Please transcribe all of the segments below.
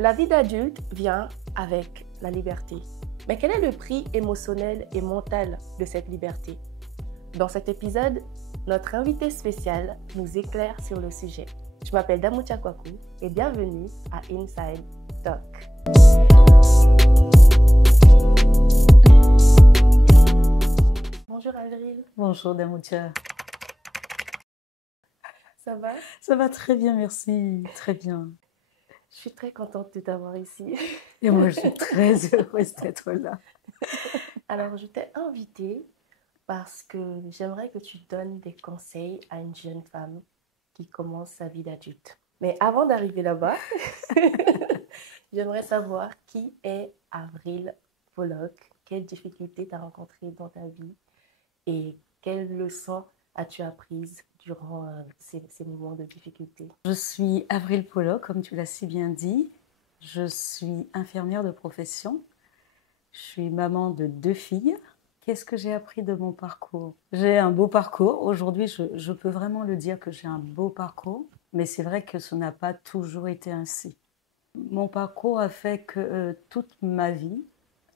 La vie d'adulte vient avec la liberté. Mais quel est le prix émotionnel et mental de cette liberté? Dans cet épisode, notre invité spécial nous éclaire sur le sujet. Je m'appelle Damoutia Kwaku et bienvenue à Inside Talk. Bonjour Avril. Bonjour Damoutia. Ça va? Ça va très bien, merci. Très bien. Je suis très contente de t'avoir ici. Et moi, je suis très heureuse d'être là. Alors, je t'ai invitée parce que j'aimerais que tu donnes des conseils à une jeune femme qui commence sa vie d'adulte. Mais avant d'arriver là-bas, j'aimerais savoir qui est Avril Pollock, quelles difficultés tu as rencontrées dans ta vie et quelles leçons as-tu apprises durant ces moments de difficulté. Je suis Avril Pollock, comme tu l'as si bien dit. Je suis infirmière de profession. Je suis maman de 2 filles. Qu'est-ce que j'ai appris de mon parcours? J'ai un beau parcours. Aujourd'hui, je peux vraiment le dire que j'ai un beau parcours. Mais c'est vrai que ce n'a pas toujours été ainsi. Mon parcours a fait que toute ma vie,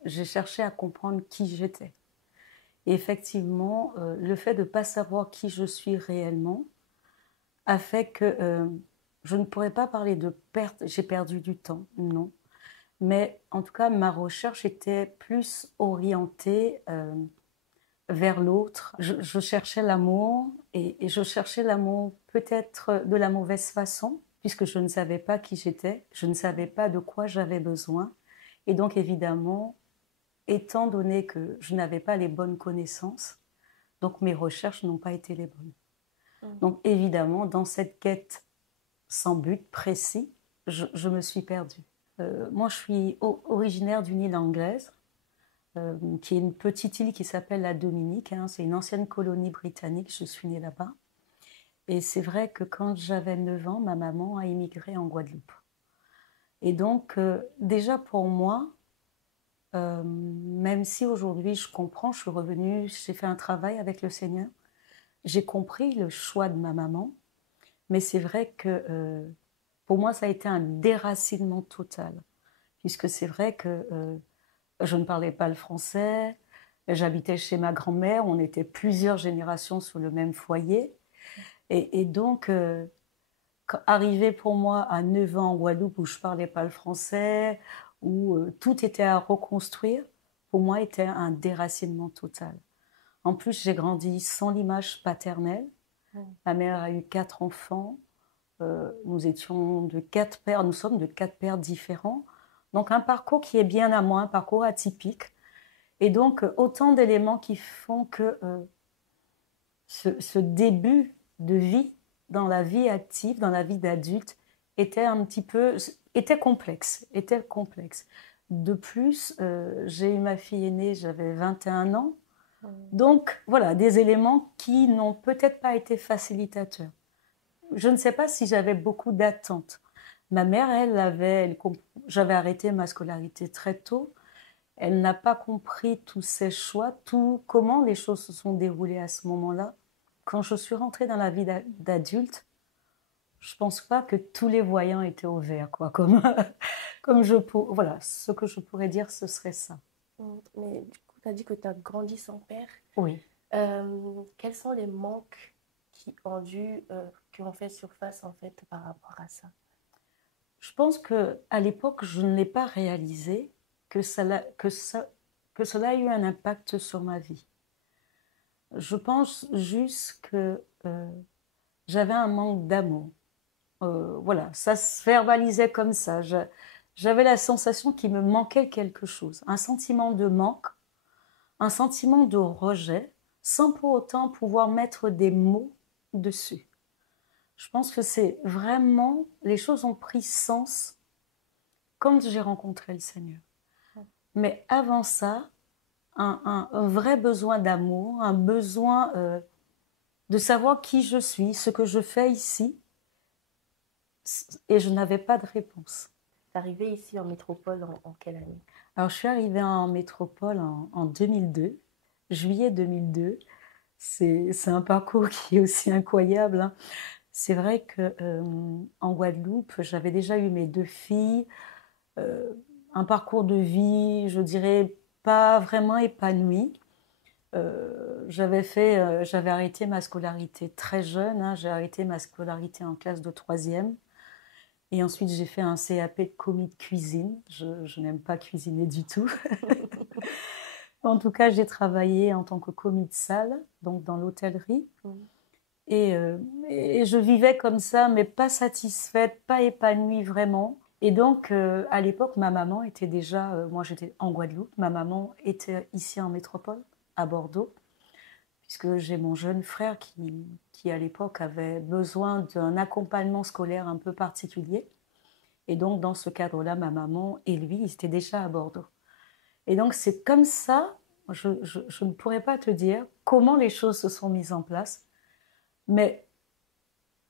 j'ai cherché à comprendre qui j'étais. Et effectivement, le fait de ne pas savoir qui je suis réellement a fait que je ne pourrais pas parler de perte. J'ai perdu du temps, non. Mais en tout cas, ma recherche était plus orientée vers l'autre. Je cherchais l'amour et je cherchais l'amour peut-être de la mauvaise façon, puisque je ne savais pas qui j'étais, je ne savais pas de quoi j'avais besoin. Et donc évidemment, étant donné que je n'avais pas les bonnes connaissances, donc mes recherches n'ont pas été les bonnes. Donc évidemment, dans cette quête sans but précis, je me suis perdue. Moi, je suis originaire d'une île anglaise, qui est une petite île qui s'appelle la Dominique. C'est une ancienne colonie britannique, je suis née là-bas. Et c'est vrai que quand j'avais 9 ans, ma maman a immigré en Guadeloupe. Et donc, déjà pour moi, même si aujourd'hui je comprends, je suis revenue, j'ai fait un travail avec le Seigneur, j'ai compris le choix de ma maman, mais c'est vrai que pour moi ça a été un déracinement total, puisque c'est vrai que je ne parlais pas le français, j'habitais chez ma grand-mère, on était plusieurs générations sur le même foyer, et donc arrivé pour moi à 9 ans en Guadeloupe où je ne parlais pas le français, où tout était à reconstruire, pour moi était un déracinement total. En plus, j'ai grandi sans l'image paternelle. Ma mère a eu 4 enfants. Nous sommes de 4 pères différents. Donc un parcours qui est bien à moi, un parcours atypique. Et donc autant d'éléments qui font que ce début de vie, dans la vie active, dans la vie d'adulte, était complexe. De plus, j'ai eu ma fille aînée, j'avais 21 ans. Donc, voilà, des éléments qui n'ont peut-être pas été facilitateurs. Je ne sais pas si j'avais beaucoup d'attentes. Ma mère, j'avais arrêté ma scolarité très tôt. Elle n'a pas compris tous ces choix, comment les choses se sont déroulées à ce moment-là. Quand je suis rentrée dans la vie d'adulte, je pense pas que tous les voyants étaient au vert, quoi. Voilà, ce que je pourrais dire, ce serait ça. Mais du coup, tu as dit que tu as grandi sans père. Oui. Quels sont les manques qui ont fait surface en fait par rapport à ça? Je pense que à l'époque, je ne l'ai pas réalisé que cela a eu un impact sur ma vie. Je pense juste que j'avais un manque d'amour. Voilà, ça se verbalisait comme ça. J'avais la sensation qu'il me manquait quelque chose, un sentiment de manque, un sentiment de rejet, sans pour autant pouvoir mettre des mots dessus. Je pense que c'est vraiment, les choses ont pris sens quand j'ai rencontré le Seigneur. Mais avant ça, un vrai besoin d'amour, un besoin de savoir qui je suis, ce que je fais ici, et je n'avais pas de réponse. Tu es arrivée ici en métropole en quelle année? Alors, je suis arrivée en métropole en 2002, juillet 2002. C'est un parcours qui est aussi incroyable, hein. C'est vrai qu'en Guadeloupe, j'avais déjà eu mes 2 filles. un parcours de vie, je dirais, pas vraiment épanoui. J'avais arrêté ma scolarité très jeune, hein. J'ai arrêté ma scolarité en classe de 3e. Et ensuite, j'ai fait un CAP de commis de cuisine. Je n'aime pas cuisiner du tout. En tout cas, j'ai travaillé en tant que commis de salle, donc dans l'hôtellerie. Et, et je vivais comme ça, mais pas satisfaite, pas épanouie vraiment. Et donc, à l'époque, ma maman était déjà... moi, j'étais en Guadeloupe. Ma maman était ici en métropole, à Bordeaux, puisque j'ai mon jeune frère qui à l'époque, avait besoin d'un accompagnement scolaire un peu particulier. Et donc, dans ce cadre-là, ma maman et lui, ils étaient déjà à Bordeaux. Et donc, c'est comme ça, je ne pourrais pas te dire comment les choses se sont mises en place, mais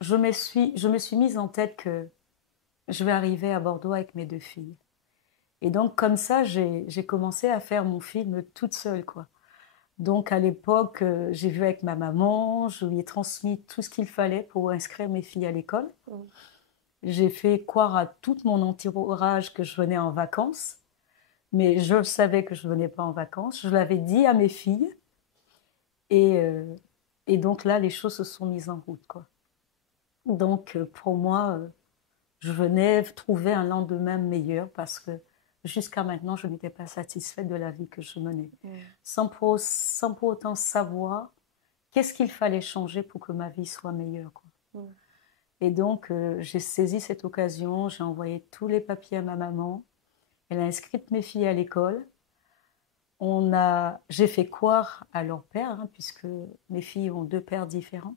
je me suis mise en tête que je vais arriver à Bordeaux avec mes 2 filles. Et donc, comme ça, j'ai commencé à faire mon film toute seule, quoi. Donc, à l'époque, j'ai vu avec ma maman, je lui ai transmis tout ce qu'il fallait pour inscrire mes filles à l'école. J'ai fait croire à tout mon entourage que je venais en vacances, mais je savais que je ne venais pas en vacances. Je l'avais dit à mes filles, et, et donc là, les choses se sont mises en route, quoi. Donc, pour moi, je venais trouver un lendemain meilleur parce que jusqu'à maintenant, je n'étais pas satisfaite de la vie que je menais, sans pour autant savoir qu'est-ce qu'il fallait changer pour que ma vie soit meilleure, quoi. Et donc, j'ai saisi cette occasion, j'ai envoyé tous les papiers à ma maman. Elle a inscrit mes filles à l'école. J'ai fait croire à leur père, hein, puisque mes filles ont 2 pères différents.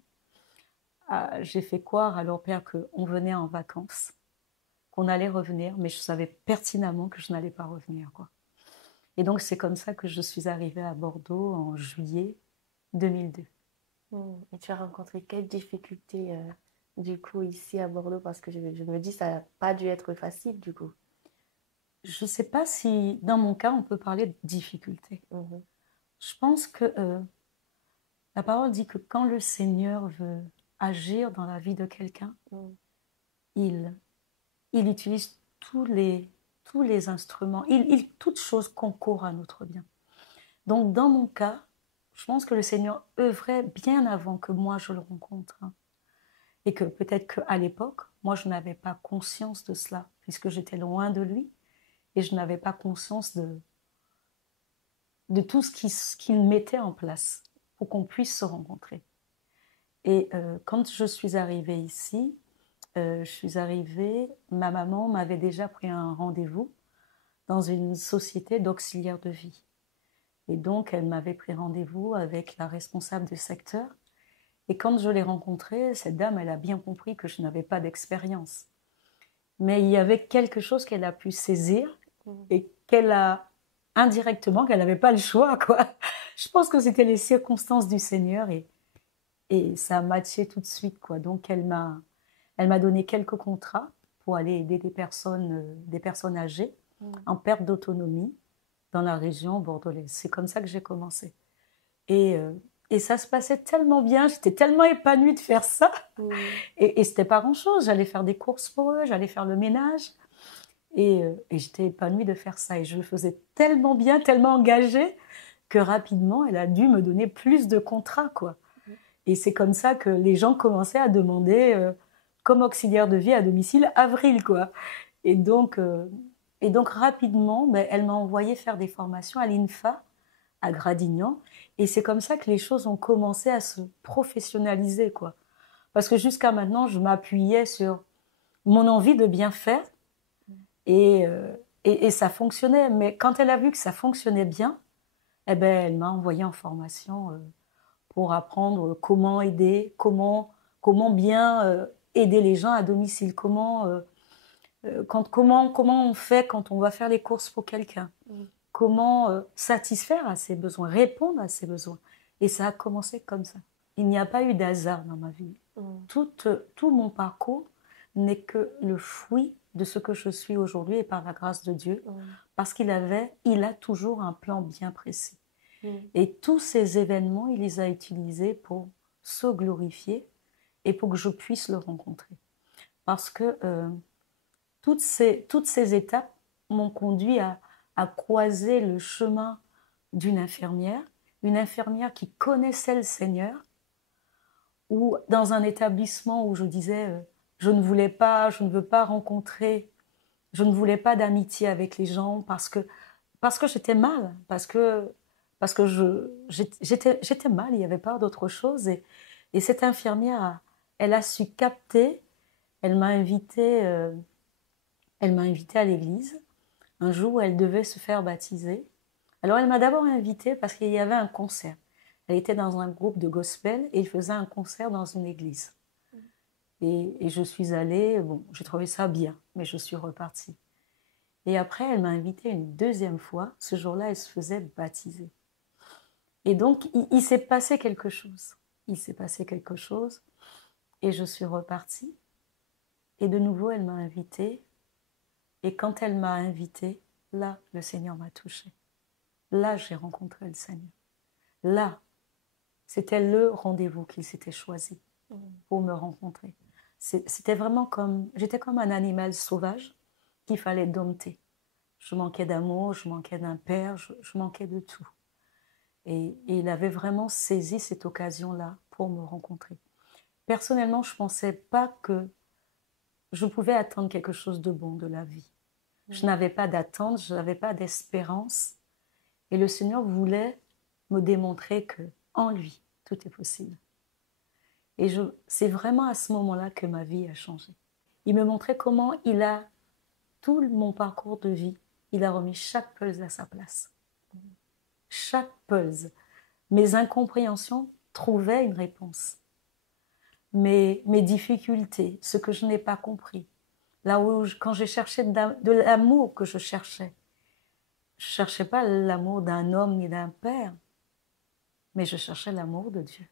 J'ai fait croire à leur père qu'on venait en vacances, qu'on allait revenir, mais je savais pertinemment que je n'allais pas revenir, quoi. Et donc, c'est comme ça que je suis arrivée à Bordeaux en juillet 2002. Et tu as rencontré quelles difficultés du coup ici à Bordeaux? Parce que je me dis ça n'a pas dû être facile du coup. Je ne sais pas si, dans mon cas, on peut parler de difficultés. Je pense que la parole dit que quand le Seigneur veut agir dans la vie de quelqu'un, il utilise tous les instruments, toute chose concourt à notre bien. Donc, dans mon cas, je pense que le Seigneur œuvrait bien avant que moi je le rencontre. Et que peut-être qu'à l'époque, moi je n'avais pas conscience de cela, puisque j'étais loin de lui et je n'avais pas conscience de tout ce qu'il mettait en place pour qu'on puisse se rencontrer. Et quand je suis arrivée ici, ma maman m'avait déjà pris un rendez-vous dans une société d'auxiliaires de vie. Et donc, elle m'avait pris rendez-vous avec la responsable du secteur. Et quand je l'ai rencontrée, cette dame, elle a bien compris que je n'avais pas d'expérience. Mais il y avait quelque chose qu'elle a pu saisir et qu'elle n'avait pas le choix, quoi. Je pense que c'était les circonstances du Seigneur et ça a matché tout de suite, quoi. Donc, elle m'a donné quelques contrats pour aller aider des personnes âgées en perte d'autonomie dans la région bordelaise. C'est comme ça que j'ai commencé. Et ça se passait tellement bien, j'étais tellement épanouie de faire ça. Et c'était pas grand-chose. J'allais faire des courses pour eux, j'allais faire le ménage. Et j'étais épanouie de faire ça. Et je le faisais tellement bien, tellement engagée, que rapidement, elle a dû me donner plus de contrats, quoi. Et c'est comme ça que les gens commençaient à demander comme auxiliaire de vie à domicile Avril, quoi. Et donc rapidement, elle m'a envoyé faire des formations à l'INFA, à Gradignan. Et c'est comme ça que les choses ont commencé à se professionnaliser, quoi. Parce que jusqu'à maintenant, je m'appuyais sur mon envie de bien faire et ça fonctionnait. Mais quand elle a vu que ça fonctionnait bien, elle m'a envoyé en formation pour apprendre comment aider, comment bien aider les gens à domicile, comment on fait quand on va faire les courses pour quelqu'un, comment satisfaire à ses besoins, répondre à ses besoins. Et ça a commencé comme ça. Il n'y a pas eu d'hasard dans ma vie. Tout mon parcours n'est que le fruit de ce que je suis aujourd'hui et par la grâce de Dieu, parce qu'il a toujours un plan bien précis. Et tous ces événements, il les a utilisés pour se glorifier et pour que je puisse le rencontrer. Parce que toutes ces étapes m'ont conduit à croiser le chemin d'une infirmière qui connaissait le Seigneur, ou dans un établissement où je disais je ne voulais pas, je ne veux pas rencontrer, je ne voulais pas d'amitié avec les gens parce que j'étais mal, parce que j'étais mal, il n'y avait pas d'autre chose. Et cette infirmière, elle a su capter, elle m'a invitée à l'église un jour où elle devait se faire baptiser. Alors elle m'a d'abord invitée parce qu'il y avait un concert. Elle était dans un groupe de gospel et il faisait un concert dans une église. Et je suis allée, bon, j'ai trouvé ça bien, mais je suis repartie. Et après, elle m'a invitée une deuxième fois. Ce jour-là, elle se faisait baptiser. Et donc, il s'est passé quelque chose. Il s'est passé quelque chose et je suis repartie. Et de nouveau, elle m'a invitée. Et quand elle m'a invitée, là, le Seigneur m'a touchée. Là, j'ai rencontré le Seigneur. Là, c'était le rendez-vous qu'il s'était choisi pour me rencontrer. C'était vraiment comme, j'étais comme un animal sauvage qu'il fallait dompter. Je manquais d'amour, je manquais d'un père, je manquais de tout. Et il avait vraiment saisi cette occasion-là pour me rencontrer. Personnellement, je ne pensais pas que je pouvais attendre quelque chose de bon de la vie. Je n'avais pas d'attente, je n'avais pas d'espérance. Et le Seigneur voulait me démontrer que en lui, tout est possible. Et c'est vraiment à ce moment-là que ma vie a changé. Il me montrait comment il a, tout mon parcours de vie, il a remis chaque pulse à sa place. Chaque pulse. Mes incompréhensions trouvaient une réponse. Mes difficultés, ce que je n'ai pas compris. Là où, quand j'ai cherché de l'amour que je cherchais cherchais pas l'amour d'un homme ni d'un père, mais je cherchais l'amour de Dieu.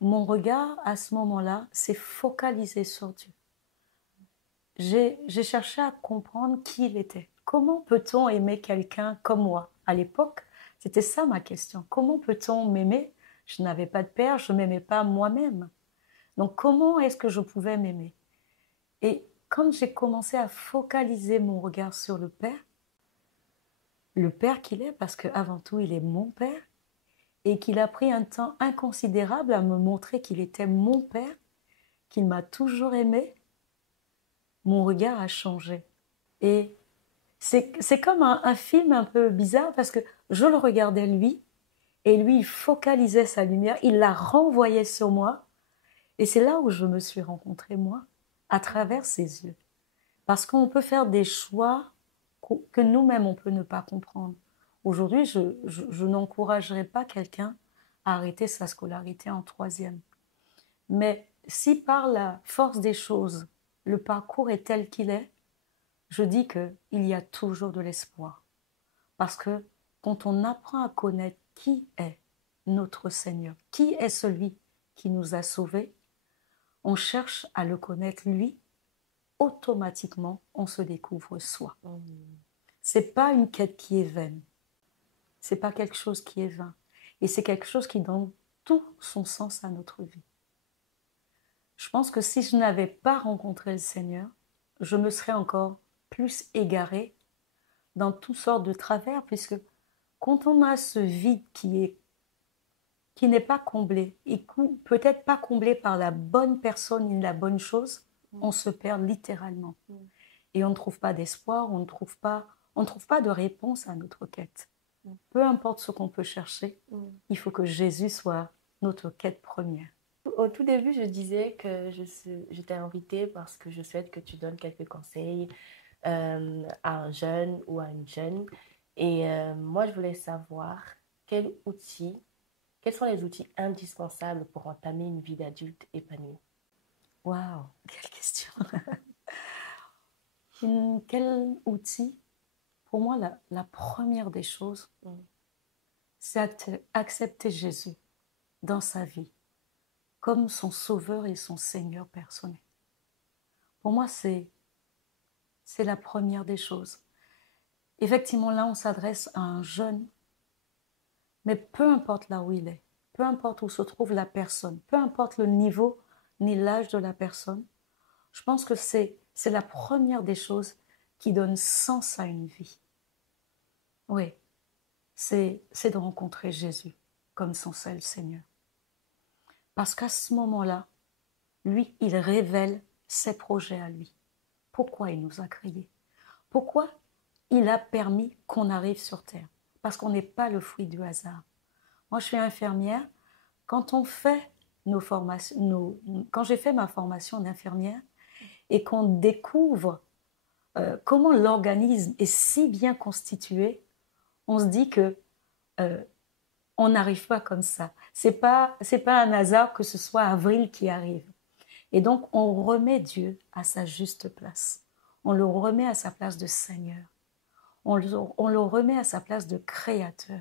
Mon regard, à ce moment-là, s'est focalisé sur Dieu. J'ai cherché à comprendre qui il était. Comment peut-on aimer quelqu'un comme moi? À l'époque, c'était ça ma question. Comment peut-on m'aimer? Je n'avais pas de père, je ne m'aimais pas moi-même. Donc comment est-ce que je pouvais m'aimer? Et quand j'ai commencé à focaliser mon regard sur le Père qu'il est, parce qu'avant tout, il est mon Père, et qu'il a pris un temps inconsidérable à me montrer qu'il était mon Père, qu'il m'a toujours aimé, mon regard a changé. Et c'est comme un film un peu bizarre parce que je le regardais lui, et lui, il focalisait sa lumière, il la renvoyait sur moi, et c'est là où je me suis rencontrée, moi, à travers ses yeux. Parce qu'on peut faire des choix que nous-mêmes, on peut ne pas comprendre. Aujourd'hui, je n'encouragerais pas quelqu'un à arrêter sa scolarité en 3e. Mais si par la force des choses, le parcours est tel qu'il est, je dis qu'il y a toujours de l'espoir. Parce que quand on apprend à connaître qui est notre Seigneur, qui est celui qui nous a sauvés, on cherche à le connaître lui, automatiquement, on se découvre soi. C'est pas une quête qui est vaine. C'est pas quelque chose qui est vain. Et c'est quelque chose qui donne tout son sens à notre vie. Je pense que si je n'avais pas rencontré le Seigneur, je me serais encore plus égarée dans toutes sortes de travers, puisque quand on a ce vide qui n'est pas comblé, et peut-être pas comblé par la bonne personne ni la bonne chose, on se perd littéralement. Et on ne trouve pas d'espoir, on ne trouve pas de réponse à notre quête. Peu importe ce qu'on peut chercher, il faut que Jésus soit notre quête première. Au tout début, je disais que je t'ai invitée parce que je souhaite que tu donnes quelques conseils à un jeune ou à une jeune. Et moi, je voulais savoir quels sont les outils indispensables pour entamer une vie d'adulte épanouie. Waouh, quelle question. Quel outil? Pour moi, la première des choses, c'est accepter Jésus dans sa vie comme son sauveur et son Seigneur personnel. Pour moi, c'est la première des choses. Effectivement, là, on s'adresse à un jeune, mais peu importe là où il est, peu importe où se trouve la personne, peu importe le niveau ni l'âge de la personne, je pense que c'est la première des choses qui donne sens à une vie. Oui, c'est de rencontrer Jésus comme son seul Seigneur. Parce qu'à ce moment-là, lui, il révèle ses projets à lui. Pourquoi il nous a créés? Pourquoi il a permis qu'on arrive sur Terre? Parce qu'on n'est pas le fruit du hasard. Moi, je suis infirmière. Quand on fait nos formations, quand j'ai fait ma formation d'infirmière et qu'on découvre comment l'organisme est si bien constitué, on se dit que on n'arrive pas comme ça. C'est pas un hasard que ce soit avril qui arrive. Et donc, on remet Dieu à sa juste place. On le remet à sa place de Seigneur. On le remet à sa place de Créateur.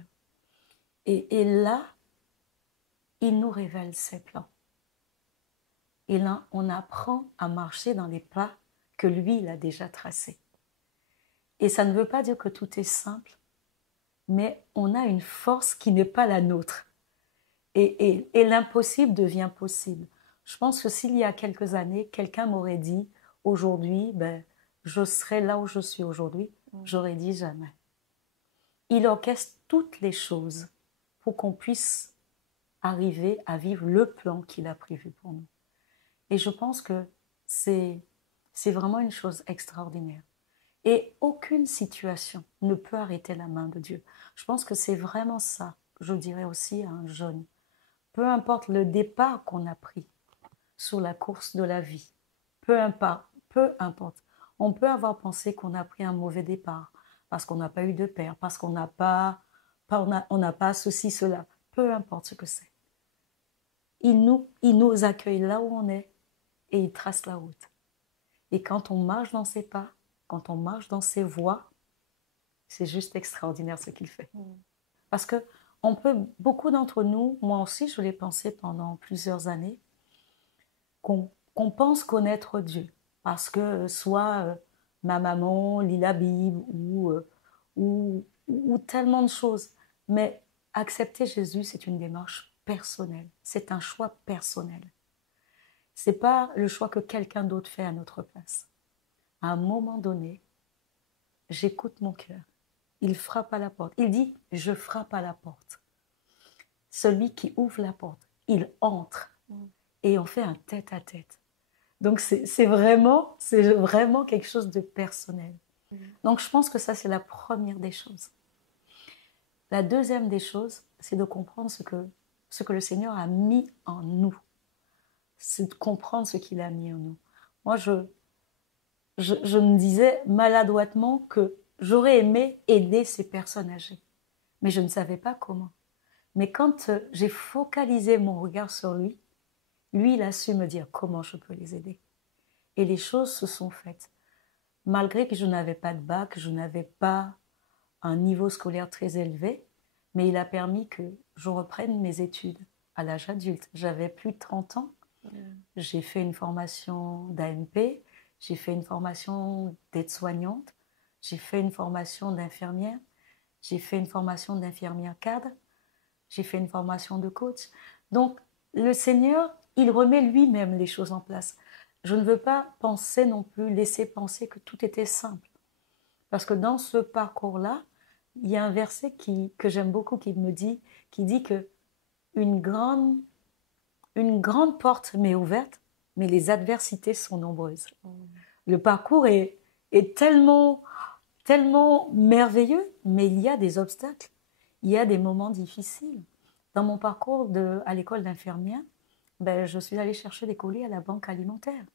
Et là, il nous révèle ses plans. Et là, on apprend à marcher dans les pas que lui, il a déjà tracés. Et ça ne veut pas dire que tout est simple, mais on a une force qui n'est pas la nôtre. Et l'impossible devient possible. Je pense que s'il y a quelques années, quelqu'un m'aurait dit, aujourd'hui, je serai là où je suis aujourd'hui, j'aurais dit jamais. Il orchestre toutes les choses pour qu'on puisse arriver à vivre le plan qu'il a prévu pour nous. Et je pense que c'est vraiment une chose extraordinaire. Et aucune situation ne peut arrêter la main de Dieu. Je pense que c'est vraiment ça, je dirais aussi à un jeune. Peu importe le départ qu'on a pris sur la course de la vie, peu importe. On peut avoir pensé qu'on a pris un mauvais départ parce qu'on n'a pas eu de père, parce qu'on n'a pas ceci, cela. Peu importe ce que c'est. Il nous accueille là où on est et il trace la route. Et quand on marche dans ses pas, quand on marche dans ses voies, c'est juste extraordinaire ce qu'il fait. Parce que beaucoup d'entre nous, moi aussi je l'ai pensé pendant plusieurs années, qu'on pense connaître Dieu. Parce que soit ma maman lit la Bible ou tellement de choses. Mais accepter Jésus, c'est une démarche personnelle. C'est un choix personnel. Ce n'est pas le choix que quelqu'un d'autre fait à notre place. À un moment donné, j'écoute mon cœur. Il frappe à la porte. Il dit, je frappe à la porte. Celui qui ouvre la porte, il entre. Et on fait un tête-à-tête. Donc c'est vraiment quelque chose de personnel. Donc je pense que ça, c'est la première des choses. La deuxième des choses, c'est de comprendre ce que le Seigneur a mis en nous. C'est de comprendre ce qu'il a mis en nous. Moi, je me disais maladroitement que j'aurais aimé aider ces personnes âgées. Mais je ne savais pas comment. Mais quand j'ai focalisé mon regard sur lui, il a su me dire comment je peux les aider. Et les choses se sont faites. Malgré que je n'avais pas de bac, je n'avais pas un niveau scolaire très élevé, mais il a permis que je reprenne mes études à l'âge adulte. J'avais plus de 30 ans. J'ai fait une formation d'AMP, j'ai fait une formation d'aide-soignante, j'ai fait une formation d'infirmière, j'ai fait une formation d'infirmière cadre, j'ai fait une formation de coach. Donc, le Seigneur, il remet lui-même les choses en place. Je ne veux pas penser non plus, laisser penser que tout était simple. Parce que dans ce parcours-là, il y a un verset que j'aime beaucoup qui dit que une grande porte m'est ouverte, mais les adversités sont nombreuses. Le parcours est tellement merveilleux, mais il y a des obstacles, il y a des moments difficiles. Dans mon parcours à l'école d'infirmière, je suis allée chercher des colis à la banque alimentaire.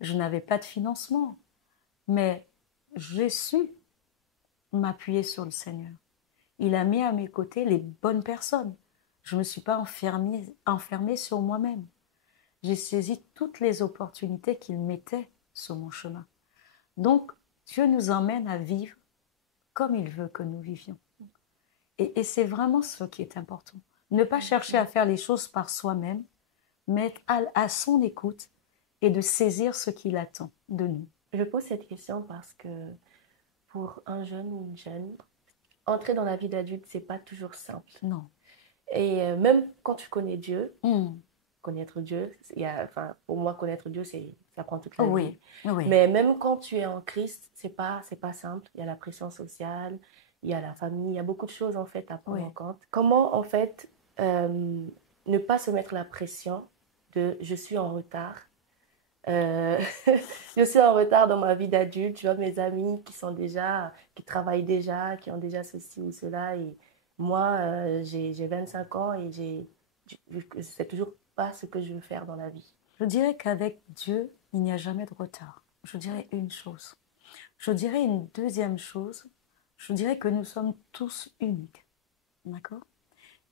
Je n'avais pas de financement, mais j'ai su m'appuyer sur le Seigneur. Il a mis à mes côtés les bonnes personnes. Je ne me suis pas enfermée sur moi-même. J'ai saisi toutes les opportunités qu'il mettait sur mon chemin. Donc, Dieu nous emmène à vivre comme il veut que nous vivions. Et c'est vraiment ce qui est important. Ne pas chercher à faire les choses par soi-même, mais être à son écoute et de saisir ce qu'il attend de nous. Je pose cette question parce que pour un jeune ou une jeune, entrer dans la vie d'adulte, c'est pas toujours simple. Non. Et même quand tu connais Dieu, connaître Dieu. Enfin, pour moi, connaître Dieu, ça prend toute la vie. Oui, oui. Mais même quand tu es en Christ, c'est pas simple. Il y a la pression sociale, il y a la famille, il y a beaucoup de choses en fait à prendre en Oui. compte. Comment en fait ne pas se mettre la pression de je suis en retard. Euh, je suis en retard dans ma vie d'adulte. Tu vois, mes amis qui travaillent déjà, qui ont déjà ceci ou cela. Et moi, j'ai 25 ans et je sais toujours pas ce que je veux faire dans la vie. Je dirais qu'avec Dieu, il n'y a jamais de retard. Je dirais une chose. Je dirais une deuxième chose. Je dirais que nous sommes tous uniques. D'accord?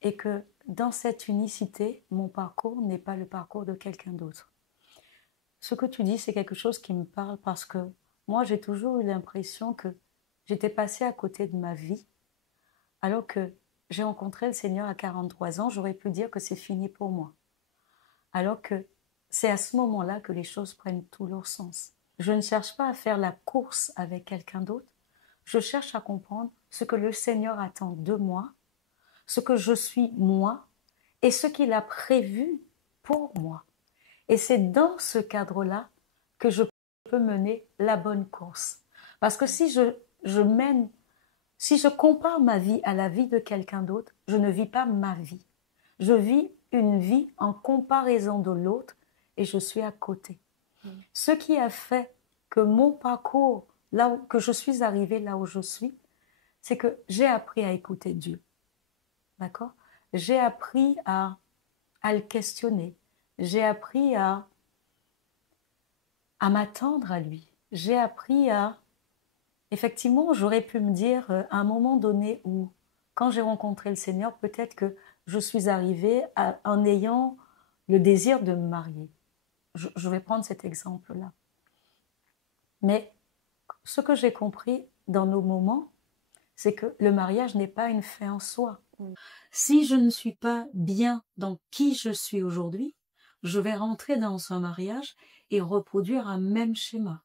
Et que dans cette unicité, mon parcours n'est pas le parcours de quelqu'un d'autre. Ce que tu dis, c'est quelque chose qui me parle parce que moi, j'ai toujours eu l'impression que j'étais passée à côté de ma vie, alors que j'ai rencontré le Seigneur à 43 ans, j'aurais pu dire que c'est fini pour moi. Alors que c'est à ce moment-là que les choses prennent tout leur sens. Je ne cherche pas à faire la course avec quelqu'un d'autre, je cherche à comprendre ce que le Seigneur attend de moi, ce que je suis moi et ce qu'il a prévu pour moi. Et c'est dans ce cadre-là que je peux mener la bonne course. Parce que si je compare ma vie à la vie de quelqu'un d'autre, je ne vis pas ma vie. Je vis une vie en comparaison de l'autre et je suis à côté. Ce qui a fait que mon parcours, que je suis arrivée là où je suis, c'est que j'ai appris à écouter Dieu. D'accord? J'ai appris à le questionner. J'ai appris à m'attendre à lui. J'ai appris à... Effectivement, j'aurais pu me dire à un moment donné où, quand j'ai rencontré le Seigneur, peut-être que je suis arrivée en ayant le désir de me marier. Je vais prendre cet exemple-là. Mais ce que j'ai compris dans nos moments, c'est que le mariage n'est pas une fin en soi. Si je ne suis pas bien dans qui je suis aujourd'hui, je vais rentrer dans un mariage et reproduire un même schéma.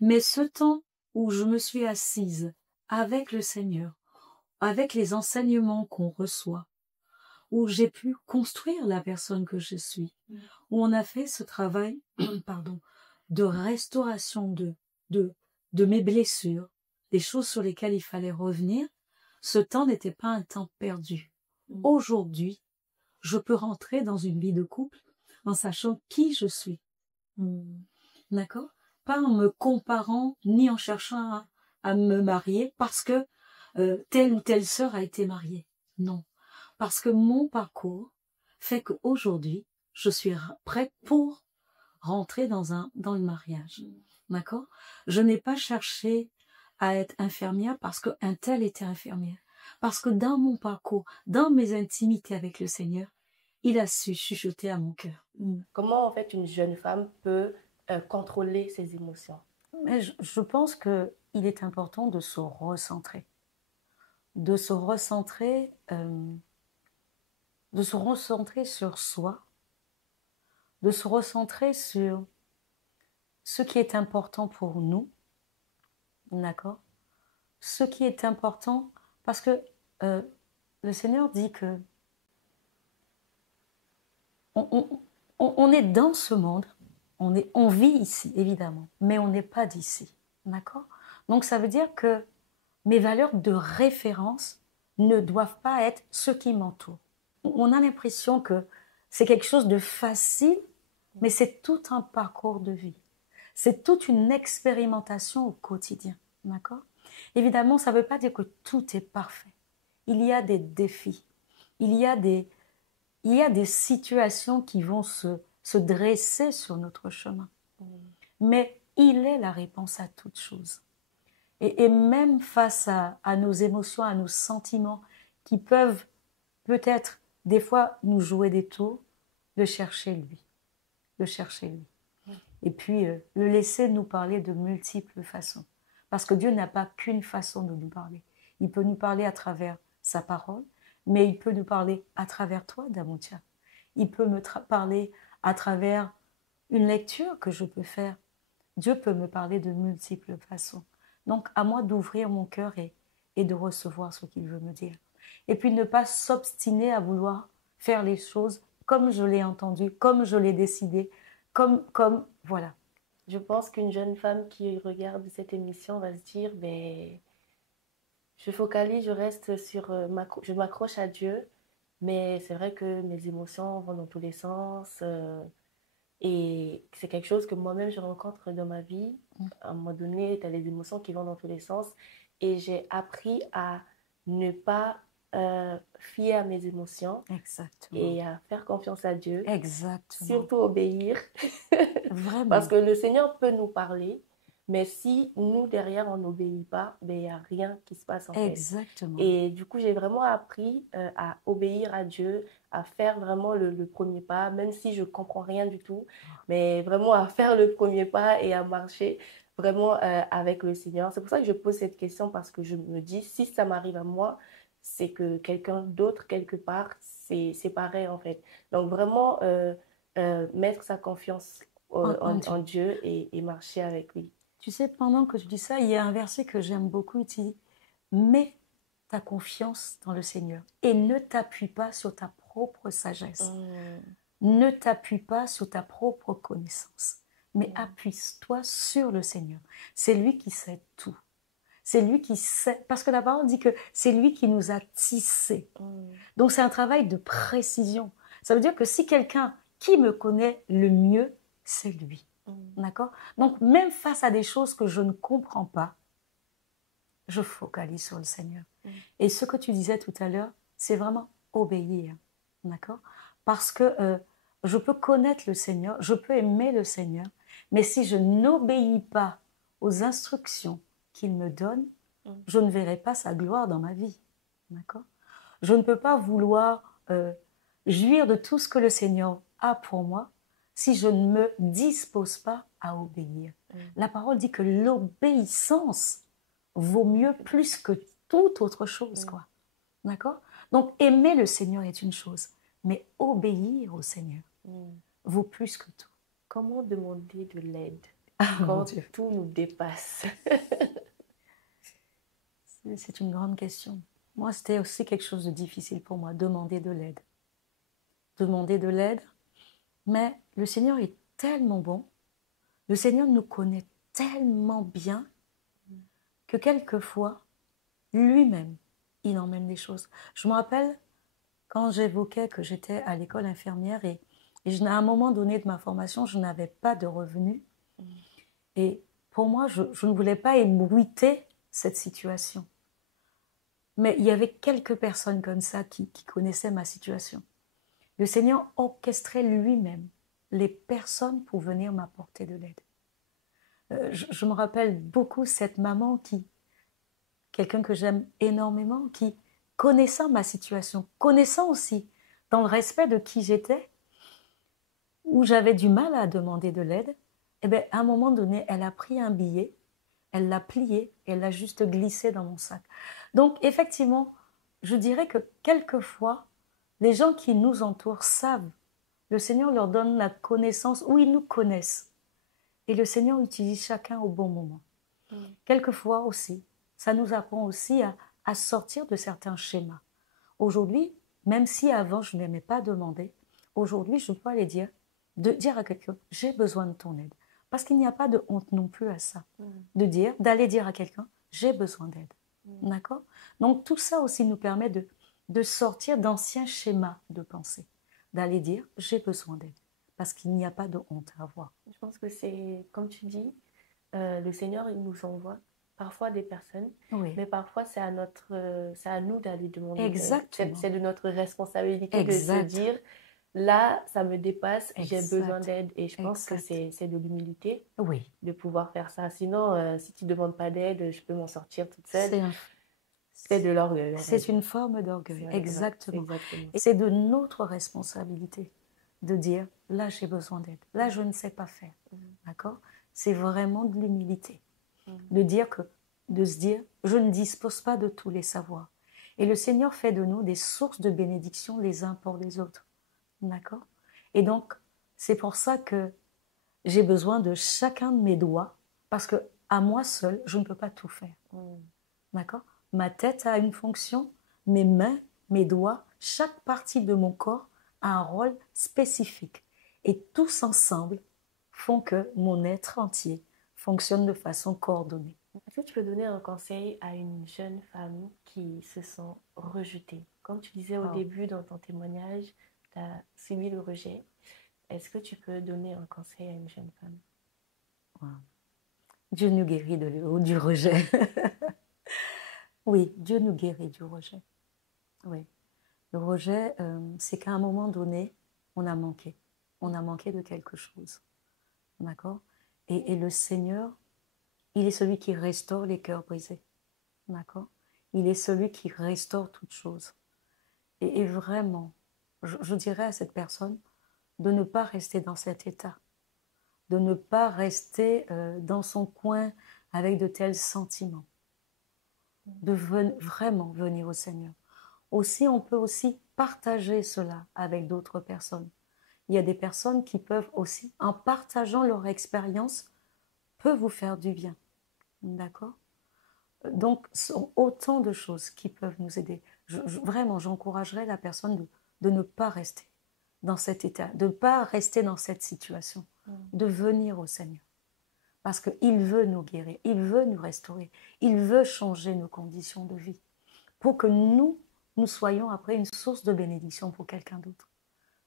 Mais ce temps où je me suis assise avec le Seigneur, avec les enseignements qu'on reçoit, où j'ai pu construire la personne que je suis, où on a fait ce travail de restauration de mes blessures, des choses sur lesquelles il fallait revenir, ce temps n'était pas un temps perdu. Aujourd'hui, je peux rentrer dans une vie de couple en sachant qui je suis. D'accord? Pas en me comparant ni en cherchant à me marier parce que telle ou telle sœur a été mariée. Non. Parce que mon parcours fait qu'aujourd'hui, je suis prête pour rentrer dans le mariage. D'accord? Je n'ai pas cherché à être infirmière parce qu'un tel était infirmière. Parce que dans mon parcours, dans mes intimités avec le Seigneur, il a su chuchoter à mon cœur. Comment en fait une jeune femme peut contrôler ses émotions? Mais je pense qu'il est important de se recentrer. De se recentrer sur soi, de se recentrer sur ce qui est important pour nous, d'accord? Ce qui est important, parce que le Seigneur dit que on est dans ce monde, on vit ici, évidemment, mais on n'est pas d'ici, d'accord? Donc ça veut dire que mes valeurs de référence ne doivent pas être ce qui m'entoure. On a l'impression que c'est quelque chose de facile, mais c'est tout un parcours de vie. C'est toute une expérimentation au quotidien, d'accord? Évidemment, ça ne veut pas dire que tout est parfait. Il y a des défis, il y a des situations qui vont se dresser sur notre chemin. Mais il est la réponse à toute chose. Et même face à nos émotions, à nos sentiments qui peuvent peut-être des fois nous jouer des tours, le chercher lui. Le chercher lui. Et puis le laisser nous parler de multiples façons. Parce que Dieu n'a pas qu'une façon de nous parler. Il peut nous parler à travers sa parole, mais il peut nous parler à travers toi, Damoutia. Il peut me parler à travers une lecture que je peux faire. Dieu peut me parler de multiples façons. Donc, à moi d'ouvrir mon cœur et de recevoir ce qu'il veut me dire. Et puis, ne pas s'obstiner à vouloir faire les choses comme je l'ai entendu, comme je l'ai décidé, voilà. Je pense qu'une jeune femme qui regarde cette émission va se dire, ben, je focalise, je reste sur, je m'accroche à Dieu, mais c'est vrai que mes émotions vont dans tous les sens. Et c'est quelque chose que moi-même je rencontre dans ma vie. À un moment donné, tu as des émotions qui vont dans tous les sens. Et j'ai appris à ne pas fier à mes émotions. Exactement. Et à faire confiance à Dieu. Exactement. Surtout obéir. Vraiment. Parce que le Seigneur peut nous parler, mais si nous, derrière, on n'obéit pas, ben, il n'y a rien qui se passe en fait. Exactement. Et du coup, j'ai vraiment appris à obéir à Dieu, à faire vraiment le premier pas, même si je ne comprends rien du tout, mais vraiment à faire le premier pas et à marcher vraiment avec le Seigneur. C'est pour ça que je pose cette question, parce que je me dis, si ça m'arrive à moi, c'est que quelqu'un d'autre, quelque part, c'est pareil en fait. Donc vraiment, mettre sa confiance en Dieu et marcher avec lui. Tu sais, pendant que tu dis ça, il y a un verset que j'aime beaucoup, il dit « Mets ta confiance dans le Seigneur et ne t'appuie pas sur ta propre sagesse. Ne t'appuie pas sur ta propre connaissance, mais appuie-toi sur le Seigneur. C'est lui qui sait tout. C'est lui qui sait, parce que la parole dit que c'est lui qui nous a tissés. Donc c'est un travail de précision. Ça veut dire que si quelqu'un qui me connaît le mieux, c'est lui. D'accord? Donc, même face à des choses que je ne comprends pas, je focalise sur le Seigneur. Et ce que tu disais tout à l'heure, c'est vraiment obéir. D'accord? Parce que je peux connaître le Seigneur, je peux aimer le Seigneur, mais si je n'obéis pas aux instructions qu'il me donne, je ne verrai pas sa gloire dans ma vie. D'accord? Je ne peux pas vouloir jouir de tout ce que le Seigneur a pour moi si je ne me dispose pas à obéir. La parole dit que l'obéissance vaut mieux plus que toute autre chose, quoi. D'accord? Donc, aimer le Seigneur est une chose, mais obéir au Seigneur vaut plus que tout. Comment demander de l'aide quand tout nous dépasse? C'est une grande question. Moi, c'était aussi quelque chose de difficile pour moi, demander de l'aide. Demander de l'aide, mais le Seigneur est tellement bon, le Seigneur nous connaît tellement bien que quelquefois, lui-même, il emmène des choses. Je me rappelle quand j'évoquais que j'étais à l'école infirmière et à un moment donné de ma formation, je n'avais pas de revenus. Et pour moi, je ne voulais pas ébruiter cette situation. Mais il y avait quelques personnes comme ça qui connaissaient ma situation. Le Seigneur orchestrait lui-même les personnes pour venir m'apporter de l'aide. Je me rappelle beaucoup cette maman quelqu'un que j'aime énormément, qui, connaissant ma situation, connaissant aussi dans le respect de qui j'étais, où j'avais du mal à demander de l'aide, eh bien, à un moment donné, elle a pris un billet, elle l'a plié et elle l'a juste glissé dans mon sac. Donc, effectivement, je dirais que quelquefois, les gens qui nous entourent savent, le Seigneur leur donne la connaissance, ou ils nous connaissent. Et le Seigneur utilise chacun au bon moment. Quelquefois aussi, ça nous apprend aussi à sortir de certains schémas. Aujourd'hui, même si avant je n'aimais pas demander, aujourd'hui je peux aller dire à quelqu'un, j'ai besoin de ton aide. Parce qu'il n'y a pas de honte non plus à ça. D'aller dire à quelqu'un, j'ai besoin d'aide. D'accord? Donc tout ça aussi nous permet de sortir d'anciens schémas de pensée. D'aller dire, j'ai besoin d'aide. Parce qu'il n'y a pas de honte à avoir. Je pense que c'est, comme tu dis, le Seigneur, il nous envoie parfois des personnes, mais parfois c'est à nous d'aller demander. Exactement. C'est de notre responsabilité de se dire, là, ça me dépasse, j'ai besoin d'aide. Et je pense que c'est de l'humilité de pouvoir faire ça. Sinon, si tu ne demandes pas d'aide, je peux m'en sortir toute seule. C'est de l'orgueil. C'est une forme d'orgueil, exactement. Et c'est de notre responsabilité de dire, là j'ai besoin d'aide, là je ne sais pas faire. D'accord? C'est vraiment de l'humilité. De se dire, je ne dispose pas de tous les savoirs. Et le Seigneur fait de nous des sources de bénédiction les uns pour les autres. D'accord? Et donc, c'est pour ça que j'ai besoin de chacun de mes doigts, parce que à moi seule, je ne peux pas tout faire. D'accord? Ma tête a une fonction, mes mains, mes doigts, chaque partie de mon corps a un rôle spécifique. Et tous ensemble font que mon être entier fonctionne de façon coordonnée. Est-ce que tu peux donner un conseil à une jeune femme qui se sent rejetée? Comme tu disais au début dans ton témoignage, tu as subi le rejet. Est-ce que tu peux donner un conseil à une jeune femme? Wow. Dieu nous guérit du rejet. Oui, Dieu nous guérit du rejet. Oui. Le rejet, c'est qu'à un moment donné, on a manqué. On a manqué de quelque chose. D'accord? Et le Seigneur, il est celui qui restaure les cœurs brisés. D'accord? Il est celui qui restaure toutes choses. Et vraiment, je dirais à cette personne de ne pas rester dans cet état, de ne pas rester dans son coin avec de tels sentiments, de vraiment venir au Seigneur. Aussi, on peut aussi partager cela avec d'autres personnes. Il y a des personnes qui peuvent aussi, en partageant leur expérience, peuvent vous faire du bien. D'accord? Donc, ce sont autant de choses qui peuvent nous aider. Vraiment, j'encouragerais la personne de ne pas rester dans cet état, de ne pas rester dans cette situation, de venir au Seigneur. Parce qu'il veut nous guérir, il veut nous restaurer, il veut changer nos conditions de vie pour que nous soyons après une source de bénédiction pour quelqu'un d'autre.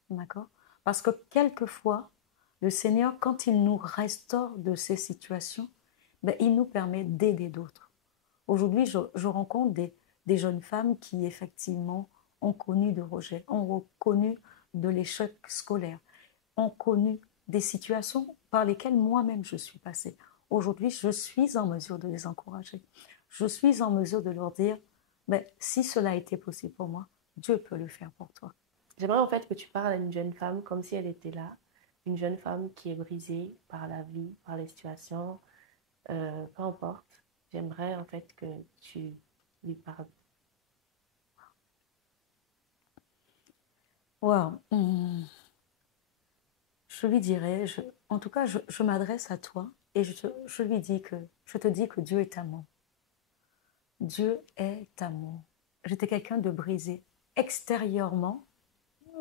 D'accord? Parce que quelquefois, le Seigneur, quand il nous restaure de ces situations, ben, il nous permet d'aider d'autres. Aujourd'hui, je rencontre des jeunes femmes qui, effectivement, ont connu de rejet, ont connu de l'échec scolaire, ont connu des situations par lesquelles moi-même je suis passée. Aujourd'hui, je suis en mesure de les encourager. Je suis en mesure de leur dire, ben, si cela a été possible pour moi, Dieu peut le faire pour toi. J'aimerais en fait que tu parles à une jeune femme comme si elle était là, une jeune femme qui est brisée par la vie, par les situations, peu importe. J'aimerais en fait que tu lui parles. Wow. Je lui dirais, en tout cas, je m'adresse à toi et je lui dis je te dis que Dieu est amour. Dieu est amour. J'étais quelqu'un de brisé. Extérieurement,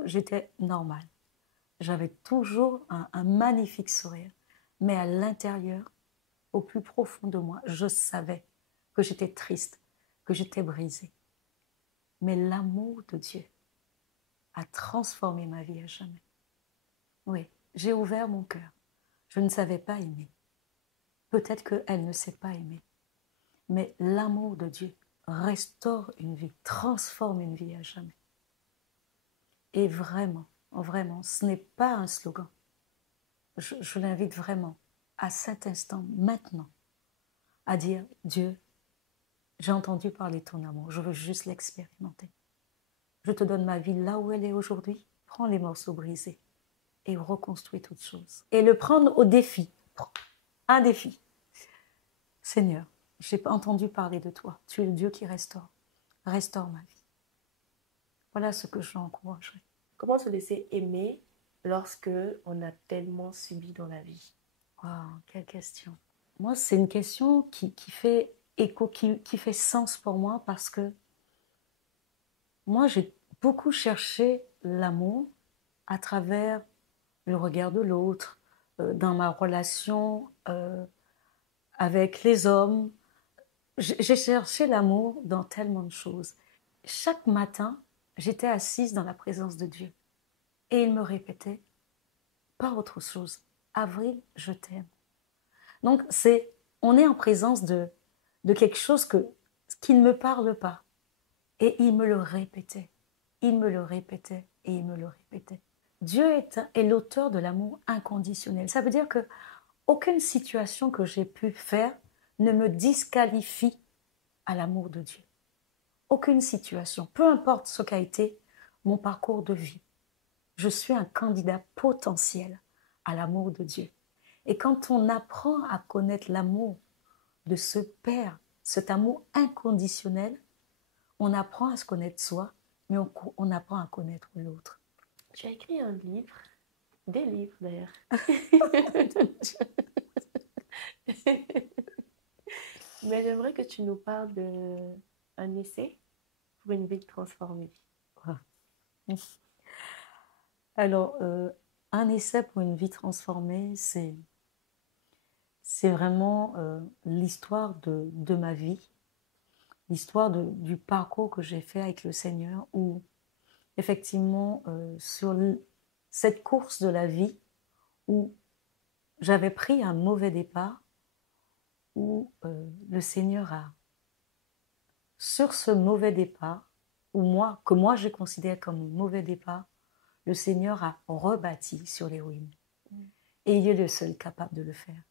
j'étais normale. J'avais toujours un magnifique sourire. Mais à l'intérieur, au plus profond de moi, je savais que j'étais triste, que j'étais brisée. Mais l'amour de Dieu a transformé ma vie à jamais. Oui, j'ai ouvert mon cœur. Je ne savais pas aimer. Peut-être qu'elle ne sait pas aimer. Mais l'amour de Dieu restaure une vie, transforme une vie à jamais. Et vraiment, vraiment, ce n'est pas un slogan. Je l'invite vraiment à cet instant, maintenant, à dire, Dieu, j'ai entendu parler de ton amour, je veux juste l'expérimenter. Je te donne ma vie là où elle est aujourd'hui, prends les morceaux brisés et reconstruis toutes choses. Et le prendre au défi, un défi. Seigneur, j'ai entendu parler de toi, tu es le Dieu qui restaure. Restaure ma vie. Voilà ce que je l'encouragerais. Comment se laisser aimer lorsque on a tellement subi dans la vie? Wow, quelle question. Moi, c'est une question qui fait écho, qui fait sens pour moi parce que moi, j'ai beaucoup cherché l'amour à travers le regard de l'autre, dans ma relation avec les hommes. J'ai cherché l'amour dans tellement de choses. Chaque matin, j'étais assise dans la présence de Dieu et il me répétait, pas autre chose, Avril, je t'aime. Donc, on est en présence de quelque chose qui ne me parle pas. Et il me le répétait, il me le répétait et il me le répétait. Dieu est l'auteur de l'amour inconditionnel. Ça veut dire que aucune situation que j'ai pu faire ne me disqualifie à l'amour de Dieu. Aucune situation, peu importe ce qu'a été mon parcours de vie. Je suis un candidat potentiel à l'amour de Dieu. Et quand on apprend à connaître l'amour de ce Père, cet amour inconditionnel, on apprend à se connaître soi, mais on apprend à connaître l'autre. Tu as écrit un livre, des livres d'ailleurs. Mais j'aimerais que tu nous parles d'un essai pour une vie transformée. Alors, un essai pour une vie transformée, c'est vraiment l'histoire de ma vie, l'histoire du parcours que j'ai fait avec le Seigneur, où effectivement, sur cette course de la vie, où j'avais pris un mauvais départ, où le Seigneur a, sur ce mauvais départ, que moi je considère comme un mauvais départ, le Seigneur a rebâti sur les ruines. Et il est le seul capable de le faire.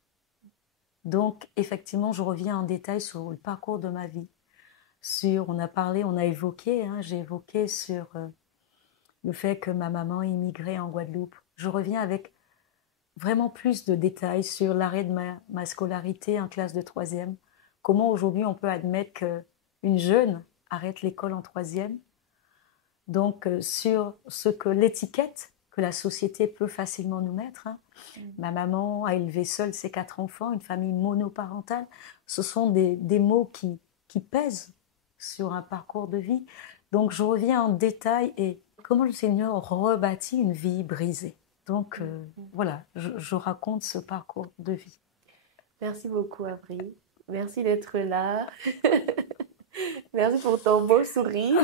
Donc, effectivement, je reviens en détail sur le parcours de ma vie. On a évoqué, j'ai évoqué sur le fait que ma maman est immigrée en Guadeloupe. Je reviens avec vraiment plus de détails sur l'arrêt de ma scolarité en classe de 3e. Comment aujourd'hui on peut admettre qu'une jeune arrête l'école en 3e. Donc, sur ce que l'étiquette que la société peut facilement nous mettre. Ma maman a élevé seule ses 4 enfants, une famille monoparentale. Ce sont des mots qui pèsent sur un parcours de vie. Donc, je reviens en détail et comment le Seigneur rebâtit une vie brisée. Donc, voilà, je raconte ce parcours de vie. Merci beaucoup, Avril. Merci d'être là. Merci pour ton beau sourire.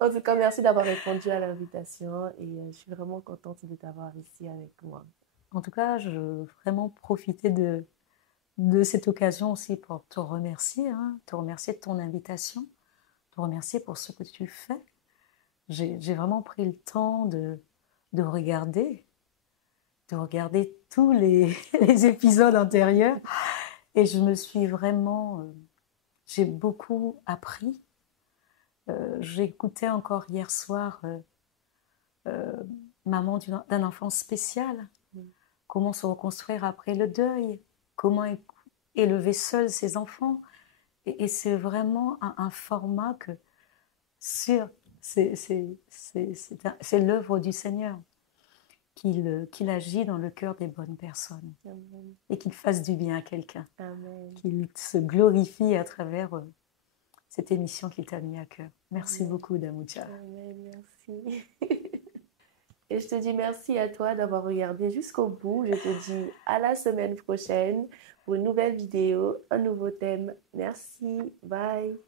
En tout cas, merci d'avoir répondu à l'invitation et je suis vraiment contente de t'avoir ici avec moi. En tout cas, je veux vraiment profiter de cette occasion aussi pour te remercier de ton invitation, te remercier pour ce que tu fais. J'ai vraiment pris le temps de regarder tous les épisodes antérieurs et je me suis vraiment... j'ai beaucoup appris. J'ai écouté encore hier soir maman d'un enfant spécial, comment se reconstruire après le deuil, comment élever seul ses enfants. Et c'est vraiment un format que c'est l'œuvre du Seigneur, qu'il agit dans le cœur des bonnes personnes. Amen. Et qu'il fasse du bien à quelqu'un, Amen. qu'il se glorifie à travers cette émission qu'il t'a mis à cœur. Merci Amen. beaucoup, Damoucha. Amen, merci. Et je te dis merci à toi d'avoir regardé jusqu'au bout. Je te dis à la semaine prochaine pour une nouvelle vidéo, un nouveau thème. Merci, bye.